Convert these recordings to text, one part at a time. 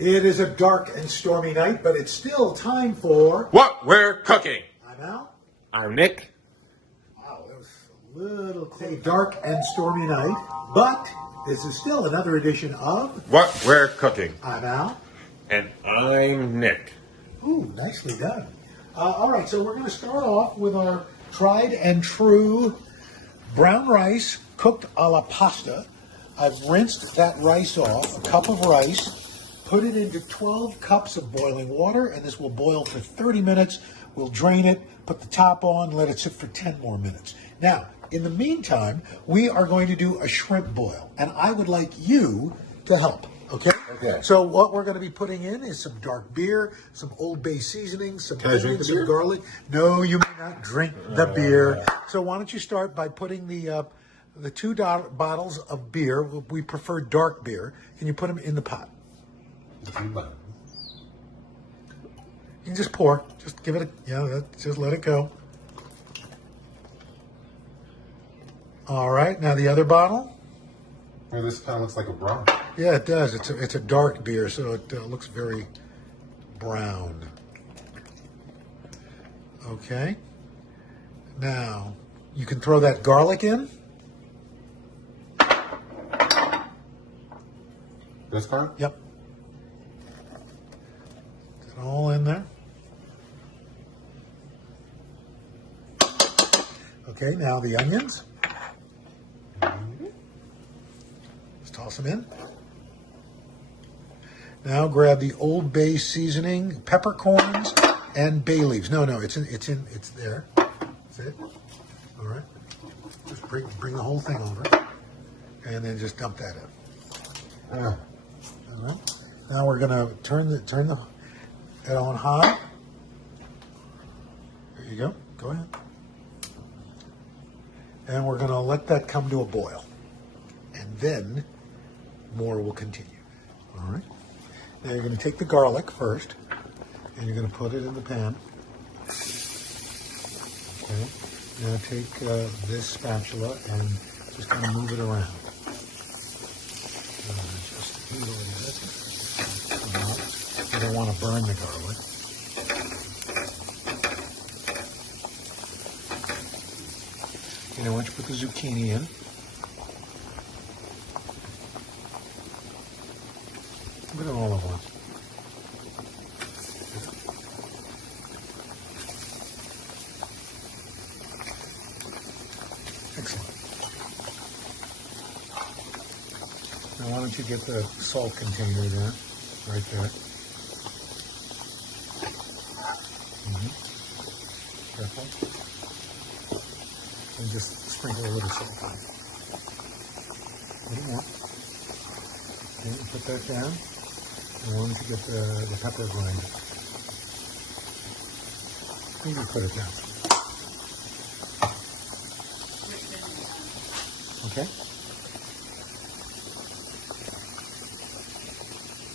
It is a dark and stormy night, but it's still time for What we're cooking. I'm Al. I'm Nick. Wow, that was a little close. A dark and stormy night, but this is still another edition of What we're cooking. I'm Al. And I'm Nick. Ooh, nicely done. All right, so we're going to start off with our tried and true brown rice cooked a la pasta. I've rinsed that rice off, a cup of rice, put it into 12 cups of boiling water, and this will boil for 30 minutes. We'll drain it, put the top on, let it sit for 10 more minutes. Now, in the meantime, we are going to do a shrimp boil, and I would like you to help, okay? Okay. So what we're going to be putting in is some dark beer, some Old Bay seasoning, some Can I drink onion, the some beer? garlic. No, you may not drink the beer. So why don't you start by putting the two bottles of beer, we prefer dark beer, and you put them in the pot. You can just pour. Just give it just let it go. All right, now the other bottle. Well, this kind of looks like a brown. Yeah, it does. It's a dark beer, so it looks very brown. Okay. Now, you can throw that garlic in. This part? Yep. Get it all in there. Okay, now the onions. Just toss them in. Now grab the Old Bay seasoning, peppercorns, and bay leaves. No, it's there. That's it. All right. Just bring the whole thing over, and then just dump that in. All right. Now we're gonna turn the it on high. There you go. Go ahead. And we're gonna let that come to a boil, and then more will continue. All right. Now you're gonna take the garlic first, and you're gonna put it in the pan. Okay. Now take this spatula and just kind of move it around. Just a little bit. You don't want to burn the garlic. You know, once you put the zucchini in, put it all at once. Excellent. Now, why don't you get the salt container there, right there. Careful. And just sprinkle a little salt on it. A little more. Okay, put that down. And why don't you get the pepper grinder? Maybe put it down. Okay.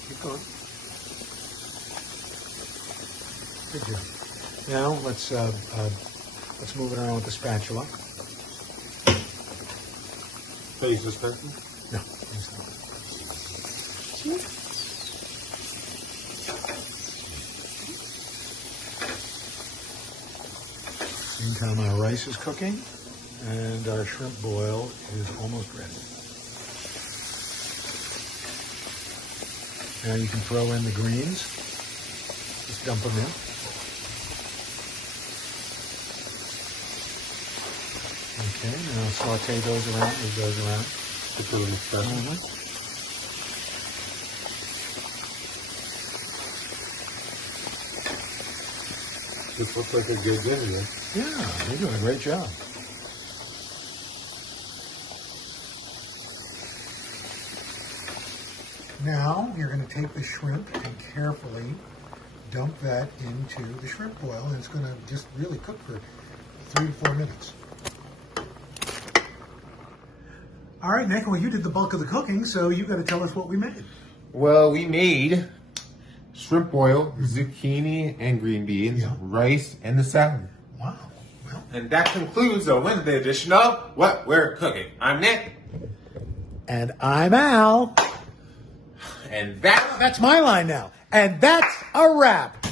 Keep going. Good job. Now let's move it around with the spatula. Use this person? No, use that one. Meantime, our rice is cooking, and our shrimp boil is almost ready. Now you can throw in the greens. Just dump them in. Okay, now saute those around, move those around. Put them in the special. This looks like a good dinner. Yeah, you're doing a great job. Now you're going to take the shrimp and carefully dump that into the shrimp boil, and it's going to just really cook for 3 to 4 minutes. All right, Nick, well, you did the bulk of the cooking, so you got to tell us what we made. Well, we made shrimp boil, zucchini and green beans, rice, and the salad. Wow. Well, And that concludes the Wednesday edition of What We're Cooking. I'm Nick. and I'm Al. And that That's my line now. And that's a wrap.